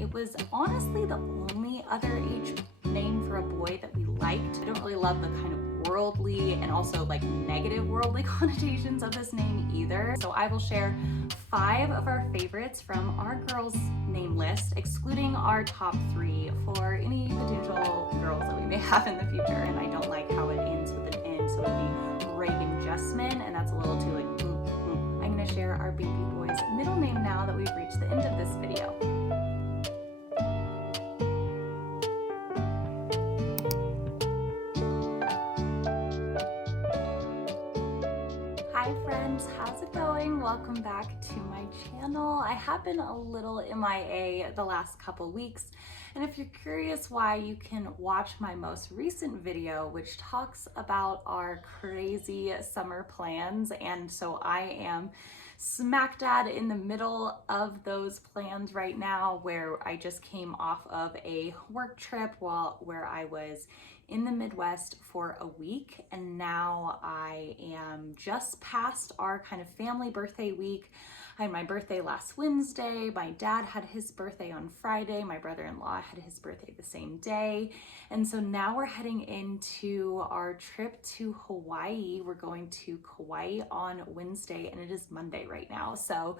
it was honestly the only other age name for a boy that we liked. I don't really love the kind of worldly and also like negative worldly connotations of this name either. So I will share 5 of our favorites from our girls name list, excluding our top 3 for any potential girls that we may have in the future. And I don't like how it ends with an N, so it'd be Reagan Justman, and that's a little too like I'm gonna share our baby boy's middle name now that we've reached the end of this video. Hi friends, how's it going? Welcome back to my channel. I have been a little MIA the last couple weeks, and if you're curious why, you can watch my most recent video, which talks about our crazy summer plans. And so I am smack dab in the middle of those plans right now, where I just came off of a work trip where I was in the Midwest for a week, and now I am just past our kind of family birthday week. I had my birthday last Wednesday, my dad had his birthday on Friday, my brother-in-law had his birthday the same day, and so now we're heading into our trip to Hawaii. We're going to Kauai on Wednesday, and it is Monday right now, so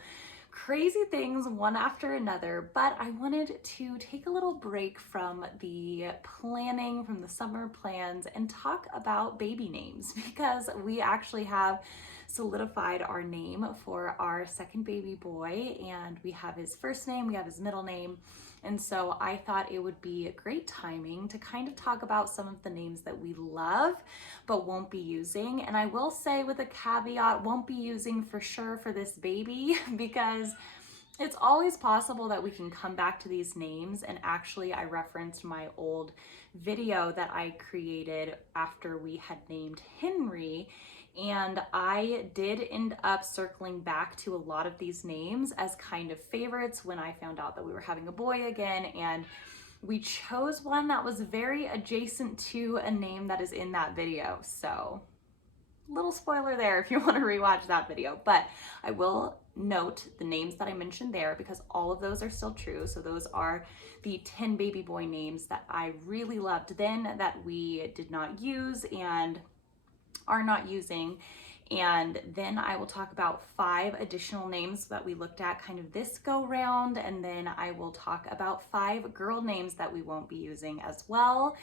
crazy things one after another. But I wanted to take a little break from the planning, from the summer plans, and talk about baby names, because we actually have solidified our name for our second baby boy, and we have his first name, we have his middle name. And so I thought it would be a great timing to kind of talk about some of the names that we love but won't be using. And I will say, with a caveat, won't be using for sure for this baby, because it's always possible that we can come back to these names. And actually, I referenced my old video that I created after we had named Henry, and I did end up circling back to a lot of these names as kind of favorites when I found out that we were having a boy again. And we chose one that was very adjacent to a name that is in that video. So little spoiler there if you want to rewatch that video, but I will note the names that I mentioned there because all of those are still true. So those are the 10 baby boy names that I really loved then that we did not use and are not using. And then I will talk about 5 additional names that we looked at kind of this go round, and then I will talk about 5 girl names that we won't be using as well.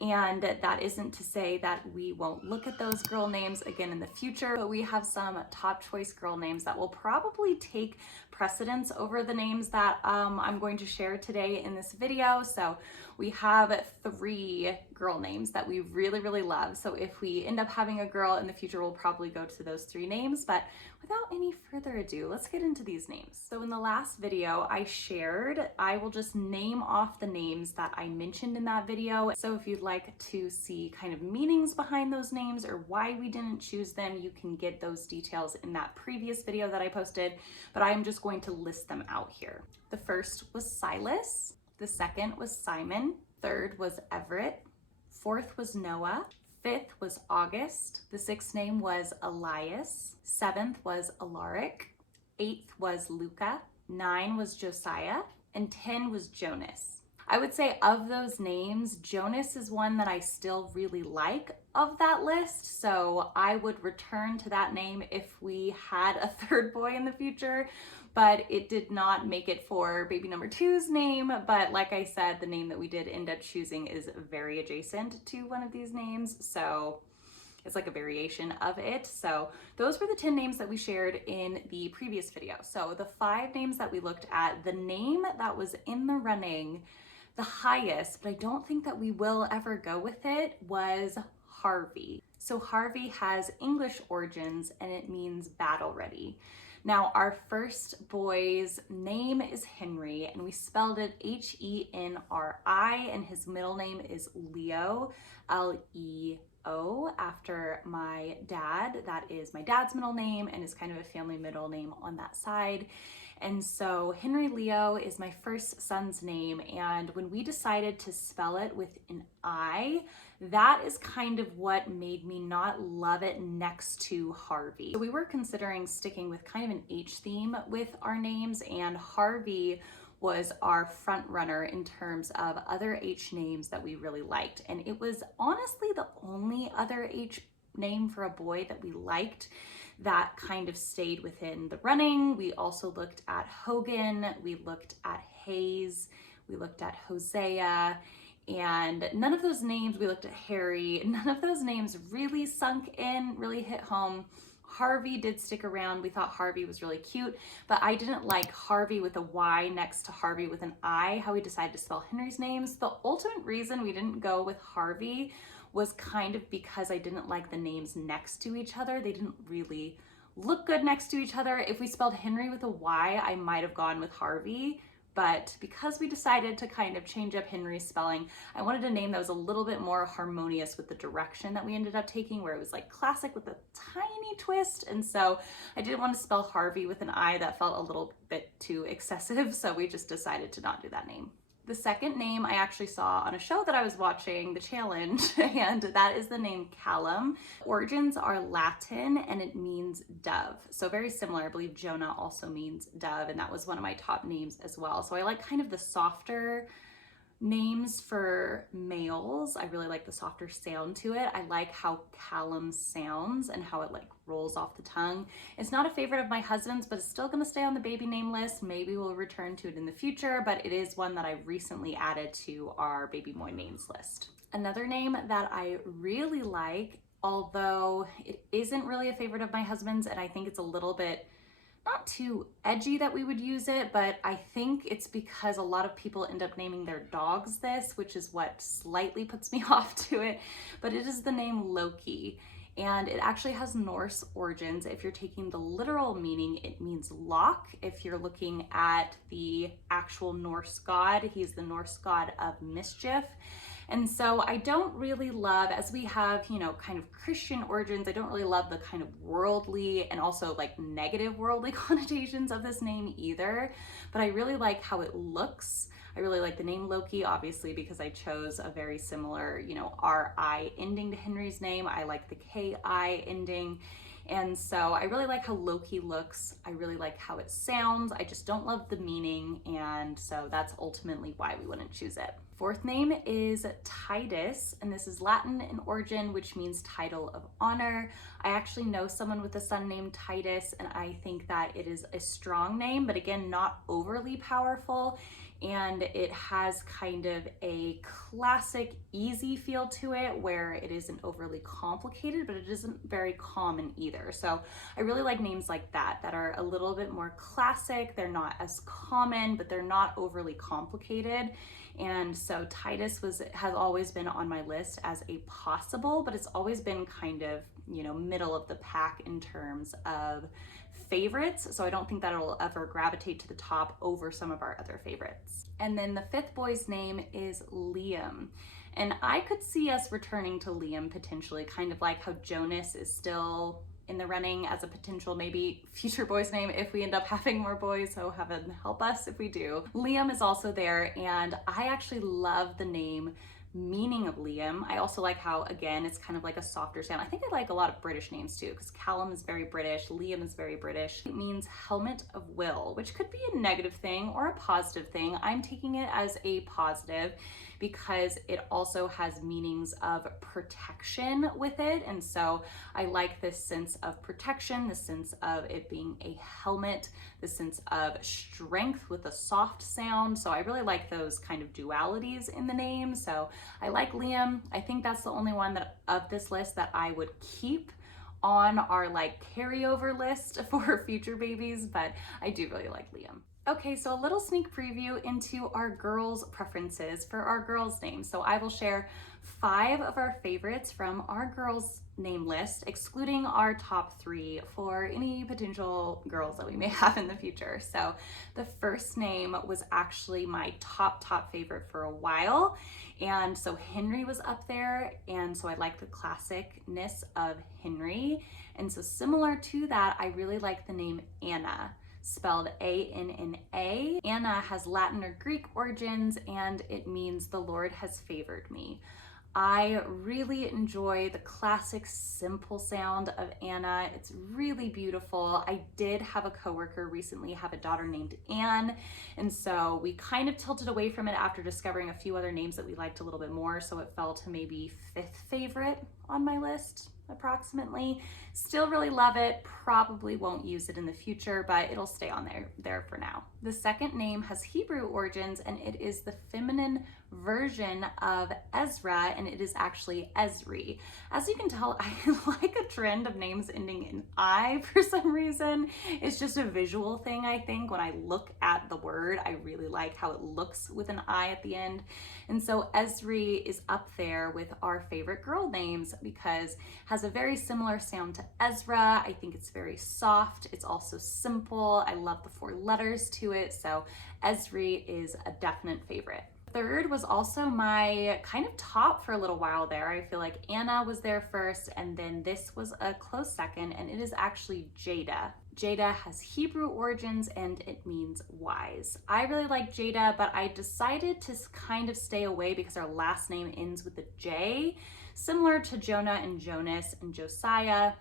And that isn't to say that we won't look at those girl names again in the future, but we have some top choice girl names that will probably take precedence over the names that I'm going to share today in this video. So we have 3 girl names that we really, really love. So if we end up having a girl in the future, we'll probably go to those 3 names. But without any further ado, let's get into these names. So in the last video I shared, I will just name off the names that I mentioned in that video. So if you'd like to see kind of meanings behind those names or why we didn't choose them, you can get those details in that previous video that I posted, but I'm just going to list them out here. The first was Silas, the second was Simon, third was Everett, fourth was Noah, 5th was August, the 6th name was Elias, 7th was Alaric, 8th was Luca, 9 was Josiah, and 10 was Jonas. I would say of those names, Jonas is one that I still really like of that list, so I would return to that name if we had a 3rd boy in the future, but it did not make it for baby number 2's name. But like I said, the name that we did end up choosing is very adjacent to one of these names, so it's like a variation of it. So those were the 10 names that we shared in the previous video. So the 5 names that we looked at, the name that was in the running the highest, but I don't think that we will ever go with it, was Harvey. So Harvey has English origins and it means battle ready. Now our first boy's name is Henry, and we spelled it Henri, and his middle name is Leo, Leo, after my dad. That is my dad's middle name and is kind of a family middle name on that side. And so Henry Leo is my first son's name, and when we decided to spell it with an I, that is kind of what made me not love it next to Harvey. So we were considering sticking with kind of an H theme with our names, and Harvey was our front runner in terms of other H names that we really liked. And it was honestly the only other H name for a boy that we liked that kind of stayed within the running. We also looked at Hogan, we looked at Hayes, we looked at Hosea, and none of those names, we looked at Harry, none of those names really sunk in, really hit home. Harvey did stick around. We thought Harvey was really cute, but I didn't like Harvey with a Y next to Harvey with an I, how we decided to spell Henry's names. The ultimate reason we didn't go with Harvey was kind of because I didn't like the names next to each other. They didn't really look good next to each other. If we spelled Henry with a Y, I might have gone with Harvey. But because we decided to kind of change up Henry's spelling, I wanted a name that was a little bit more harmonious with the direction that we ended up taking, where it was like classic with a tiny twist. And so I didn't want to spell Harvey with an I. That felt a little bit too excessive. So we just decided to not do that name. The second name I actually saw on a show that I was watching, The Challenge, and that is the name Callum. Origins are Latin and it means dove. So very similar. I believe Jonah also means dove, and that was one of my top names as well. So I like kind of the softer names for males. I really like the softer sound to it. I like how Callum sounds and how it like rolls off the tongue. It's not a favorite of my husband's, but it's still gonna stay on the baby name list. Maybe we'll return to it in the future, but it is one that I recently added to our baby boy names list. Another name that I really like, although it isn't really a favorite of my husband's, and I think it's a little bit not too edgy that we would use it, but I think it's because a lot of people end up naming their dogs this, which is what slightly puts me off to it, but it is the name Loki. And it actually has Norse origins. If you're taking the literal meaning, it means lock. If you're looking at the actual Norse god, he's the Norse god of mischief. And so I don't really love, as we have, you know, kind of Christian origins, I don't really love the kind of worldly and also like negative worldly connotations of this name either. But I really like how it looks. I really like the name Loki, obviously, because I chose a very similar, you know, R-I ending to Henry's name. I like the K-I ending. And so I really like how Loki looks. I really like how it sounds. I just don't love the meaning. And so that's ultimately why we wouldn't choose it. Fourth name is Titus, and this is Latin in origin, which means title of honor. I actually know someone with a son named Titus, and I think that it is a strong name, but again, not overly powerful. And it has kind of a classic, easy feel to it where it isn't overly complicated, but it isn't very common either. So I really like names like that are a little bit more classic. They're not as common, but they're not overly complicated. And so Titus has always been on my list as a possible, but it's always been kind of, you know, middle of the pack in terms of favorites. So I don't think that it'll ever gravitate to the top over some of our other favorites. And then the fifth boy's name is Liam. And I could see us returning to Liam potentially, kind of like how Jonas is still in the running as a potential maybe future boy's name if we end up having more boys, so heaven help us if we do. Liam is also there, and I actually love the name meaning of Liam. I also like how, again, it's kind of like a softer sound. I think I like a lot of British names too, because Callum is very British, Liam is very British. It means helmet of will, which could be a negative thing or a positive thing. I'm taking it as a positive because it also has meanings of protection with it. And so I like this sense of protection, the sense of it being a helmet, the sense of strength with a soft sound. So I really like those kind of dualities in the name. So I like Liam. I think that's the only one that of this list that I would keep on our like carryover list for future babies, but I do really like Liam. Okay, so a little sneak preview into our girls' preferences for our girls' names. So I will share 5 of our favorites from our girls' name list, excluding our top 3 for any potential girls that we may have in the future. So the first name was actually my top favorite for a while. And so Henry was up there. And so I like the classicness of Henry. And so similar to that, I really like the name Anna, spelled A-N-N-A. Anna has Latin or Greek origins, and it means the Lord has favored me. I really enjoy the classic simple sound of Anna. It's really beautiful. I did have a coworker recently have a daughter named Anne, and so we kind of tilted away from it after discovering a few other names that we liked a little bit more, so it fell to maybe 5th favorite on my list approximately. Still really love it. Probably won't use it in the future, but it'll stay on there for now. The second name has Hebrew origins, and it is the feminine version of Ezra, and it is actually Ezri. As you can tell, I like a trend of names ending in I for some reason. It's just a visual thing, I think. When I look at the word, I really like how it looks with an I at the end. And so Ezri is up there with our favorite girl names because it has a very similar sound to Ezra. I think it's very soft. It's also simple. I love the 4 letters to it. So Ezri is a definite favorite. Third was also my kind of top for a little while there. I feel like Anna was there first, and then this was a close second, and it is actually Jada. Jada has Hebrew origins and it means wise. I really like Jada, but I decided to kind of stay away because our last name ends with a J, similar to Jonah and Jonas and Josiah.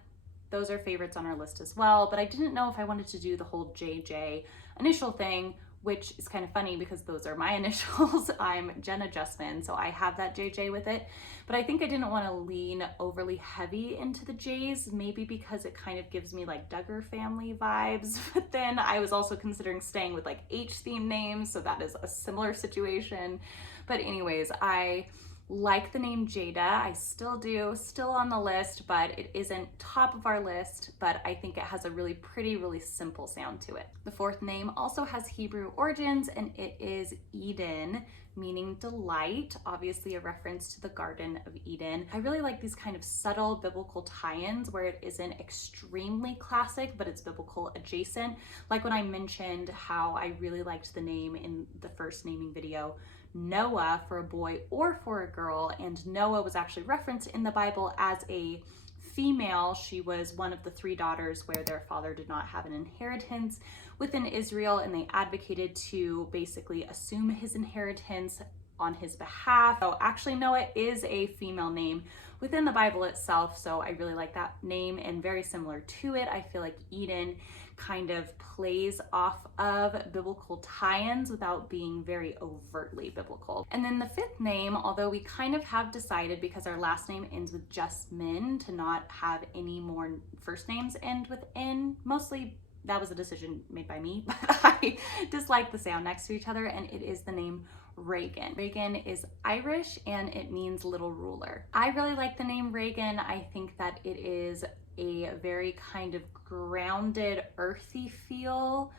Those are favorites on our list as well, but I didn't know if I wanted to do the whole JJ initial thing, which is kind of funny because those are my initials. I'm Jenna Justman, so I have that JJ with it. But I think I didn't want to lean overly heavy into the J's, maybe because it kind of gives me like Duggar family vibes. But then I was also considering staying with like H-themed names, so that is a similar situation. But anyways, I like the name Jada. I still do, still on the list, but it isn't top of our list, but I think it has a really pretty, really simple sound to it. The fourth name also has Hebrew origins, and it is Eden, meaning delight, obviously a reference to the Garden of Eden. I really like these kind of subtle biblical tie-ins where it isn't extremely classic, but it's biblical adjacent. Like when I mentioned how I really liked the name in the first naming video, Noah, for a boy or for a girl, and Noah was actually referenced in the Bible as a female. She was one of the 3 daughters where their father did not have an inheritance within Israel, and they advocated to basically assume his inheritance on his behalf. So actually Noah is a female name within the Bible itself, so I really like that name, and very similar to it, I feel like Eden kind of plays off of biblical tie-ins without being very overtly biblical. And then the 5th name, although we kind of have decided because our last name ends with just Min to not have any more first names end with N, mostly that was a decision made by me, but I dislike the sound next to each other, and it is the name Reagan. Reagan is Irish and it means little ruler. I really like the name Reagan. I think that it is a very kind of grounded, earthy feel.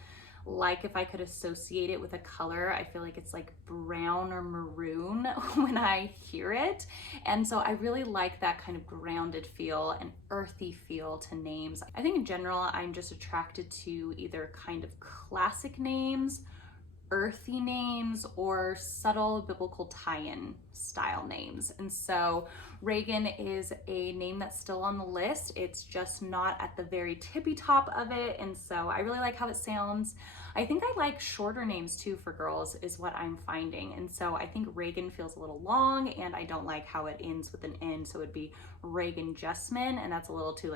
Like if I could associate it with a color, I feel like it's like brown or maroon when I hear it. And so I really like that kind of grounded feel and earthy feel to names. I think in general, I'm just attracted to either kind of classic names, earthy names, or subtle biblical tie-in style names. And so Reagan is a name that's still on the list. It's just not at the very tippy top of it. And so I really like how it sounds. I think I like shorter names too for girls is what I'm finding. And so I think Reagan feels a little long, and I don't like how it ends with an N. So it'd be Reagan Justman, and that's a little too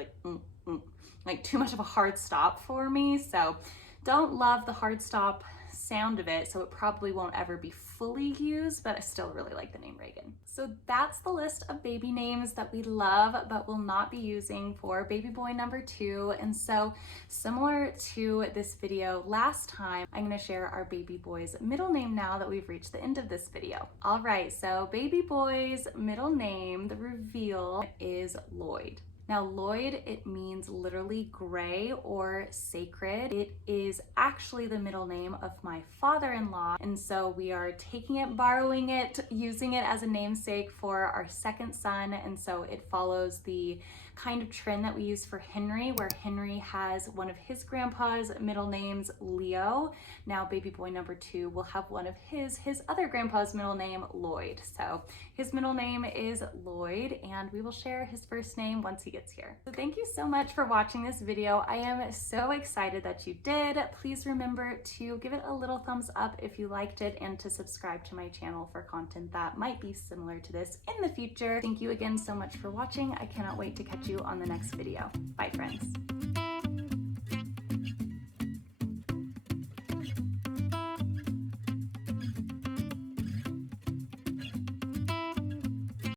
like too much of a hard stop for me. So don't love the hard stop sound of it, so it probably won't ever be fully used, but I still really like the name Reagan. So that's the list of baby names that we love but will not be using for baby boy number 2. And so similar to this video last time, I'm going to share our baby boy's middle name now that we've reached the end of this video. All right, so baby boy's middle name, the reveal, is Lloyd. Now, Lloyd, it means literally gray or sacred. It is actually the middle name of my father-in-law, and so we are taking it, borrowing it, using it as a namesake for our second son, and so it follows the kind of trend that we use for Henry, where Henry has one of his grandpa's middle names, Leo. Now baby boy number 2 will have one of his other grandpa's middle name, Lloyd. So his middle name is Lloyd, and we will share his first name once he gets here. So thank you so much for watching this video. I am so excited that you did. Please remember to give it a little thumbs up if you liked it, and to subscribe to my channel for content that might be similar to this in the future. Thank you again so much for watching. I cannot wait to catch you on the next video. Bye, friends.